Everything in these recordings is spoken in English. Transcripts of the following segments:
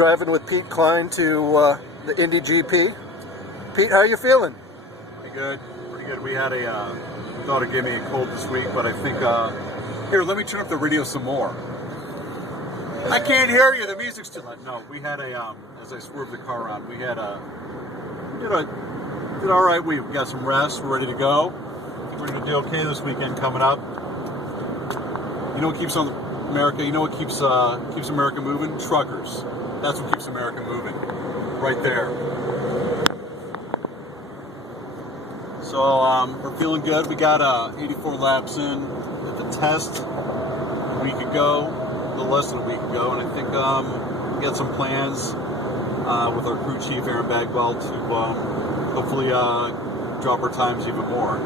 Driving with Pete Cline to the Indy GP. Pete, how are you feeling? Pretty good. Pretty good. We had thought it gave me a cold this week, but I think, here, let me turn up the radio some more. I can't hear you. The music's too loud. No, we had as I swerved the car around, we had did all right week. We got some rest. We're ready to go. We're going to do okay this weekend coming up. You know what keeps America? You know what keeps America moving? Truckers. That's what keeps America moving. Right there. So we're feeling good. We got 84 laps in at the test a week ago, a little less than a week ago, and I think we got some plans with our crew chief Aaron Bagwell to hopefully drop our times even more.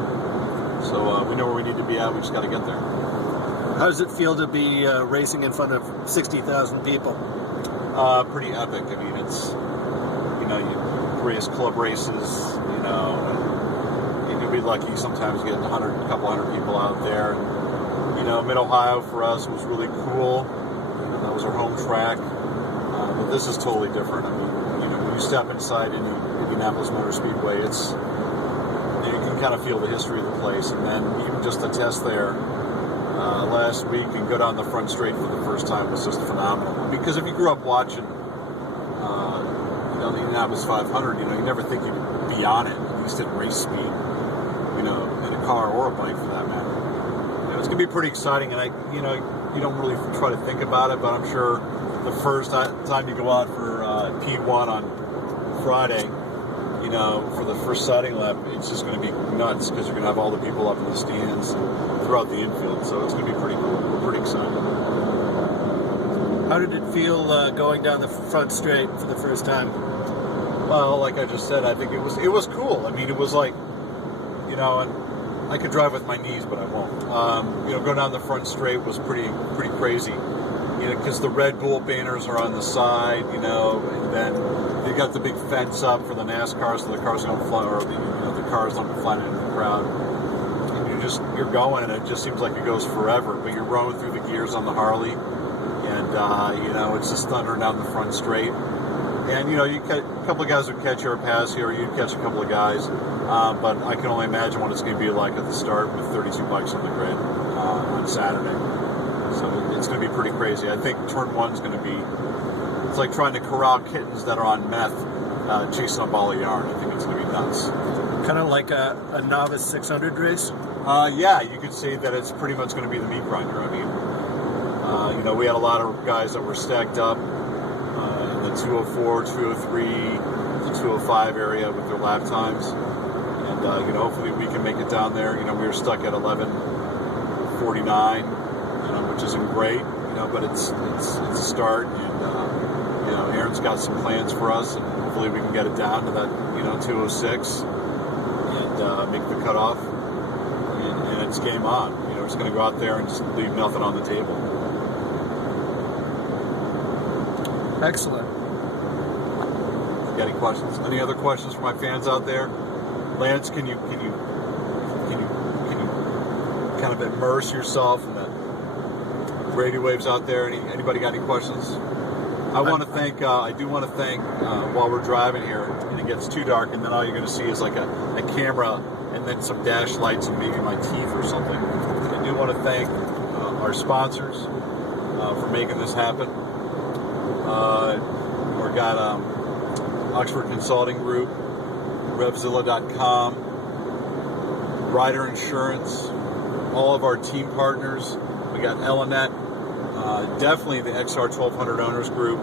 So we know where we need to be at. We just got to get there. How does it feel to be racing in front of 60,000 people? Pretty epic. I mean, it's, you race club races, you can be lucky sometimes getting a couple hundred people out there. And, Mid-Ohio for us was really cool. That was our home track. But this is totally different. I mean, when you step inside Indianapolis Motor Speedway, you can kind of feel the history of the place. And then even just the test there last week and go down the front straight for the first time was just phenomenal. Because if you grew up watching, the Indianapolis 500, you never think you'd be on it, at least at race speed, in a car or a bike for that matter. It's going to be pretty exciting, and you don't really try to think about it, but I'm sure the first time you go out for P1 on Friday, for the first sighting lap, it's just going to be nuts because you're going to have all the people up in the stands and throughout the infield, so it's going to be pretty cool. We're pretty excited. How did it feel going down the front straight for the first time? Well, like I just said, I think it was cool. I mean, it was like, and I could drive with my knees, but I won't. Going down the front straight was pretty crazy. Because the Red Bull banners are on the side, and then you got the big fence up for the NASCAR, so the cars don't fly, or the cars don't fly into the crowd. And you're going, and it just seems like it goes forever. But you're rolling through the gears on the Harley, and it's just thundering down the front straight. And you catch a couple of guys would catch you or pass you, or you'd catch a couple of guys. But I can only imagine what it's going to be like at the start with 32 bikes on the grid on Saturday. So it's going to be pretty crazy. I think turn one's going to be, it's like trying to corral kittens that are on meth, chasing a ball of yarn. I think it's going to be nuts. Kind of like a novice 600 race? Yeah, you could say that it's pretty much going to be the meat grinder. I mean, we had a lot of guys that were stacked up in the 204, 203, the 205 area with their lap times. And, hopefully we can make it down there. We were stuck at 11:49, which isn't great, but it's a start. And, Aaron's got some plans for us, and hopefully we can get it down to that, 206 and make the cutoff. And it's game on. We're just going to go out there and just leave nothing on the table. Excellent. You got any questions? Any other questions for my fans out there? Lance, can you kind of immerse yourself in the radio waves out there? Anybody got any questions? I do want to thank while we're driving here, and it gets too dark, and then all you're going to see is like a camera and then some dash lights and maybe my teeth or something. I do want to thank our sponsors for making this happen. We've got Oxford Consulting Group, RevZilla.com, Ryder Insurance, all of our team partners. We got Elenet, definitely the XR 1200 Owners Group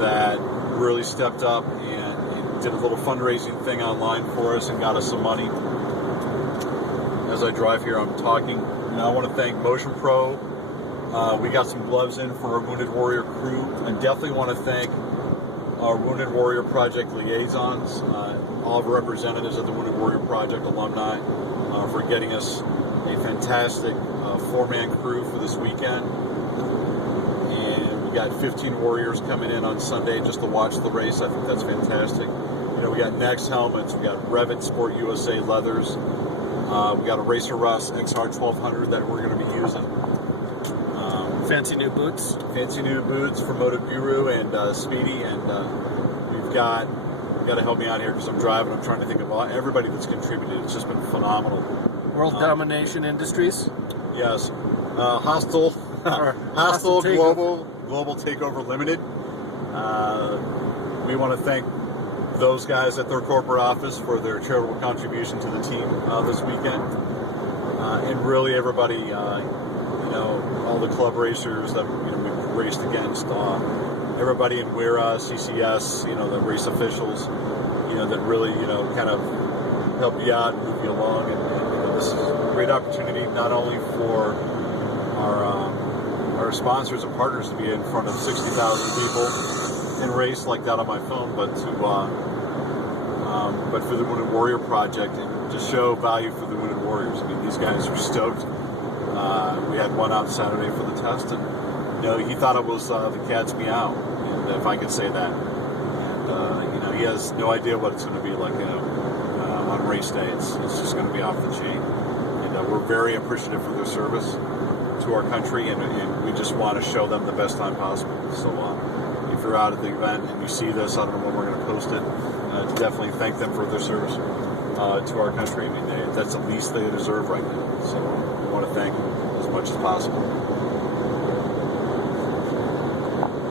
that really stepped up and did a little fundraising thing online for us and got us some money. As I drive here, I'm talking. I want to thank Motion Pro. We got some gloves in for our Wounded Warrior crew. I definitely want to thank our Wounded Warrior Project liaisons, all of our representatives of the Wounded Warrior Project alumni, for getting us a fantastic four-man crew for this weekend. And we got 15 Warriors coming in on Sunday just to watch the race. I think that's fantastic. We got Next helmets, we got Revit Sport USA leathers, we got a Racer Russ XR 1200 that we're going to be using. Fancy new boots. Fancy new boots from Motive Guru and Speedy, and we've got to help me out here because I'm driving. I'm trying to think of everybody that's contributed. It's just been phenomenal. World Domination Industries. Yes. Hostile Global Takeover Limited. We want to thank those guys at their corporate office for their charitable contribution to the team this weekend, and really everybody, all the club racers that we've raced against, everybody in WERA, CCS, the race officials, that really kind of help you out and move you along, and this is a great opportunity not only for our sponsors and partners to be in front of 60,000 people and race like that on my phone, but for the Wounded Warrior Project, and to show value for the Wounded Warriors. I mean, these guys are stoked. We had one out Saturday for the test, and he thought it was the cat's meow, and if I could say that. And he has no idea what it's going to be like on race day. It's just going to be off the chain, and we're very appreciative for their service to our country, and we just want to show them the best time possible. So if you're out at the event and you see this, I don't know when we're going to post it, definitely thank them for their service to our country. I mean, that's the least they deserve right now. So we want to thank them as much as possible.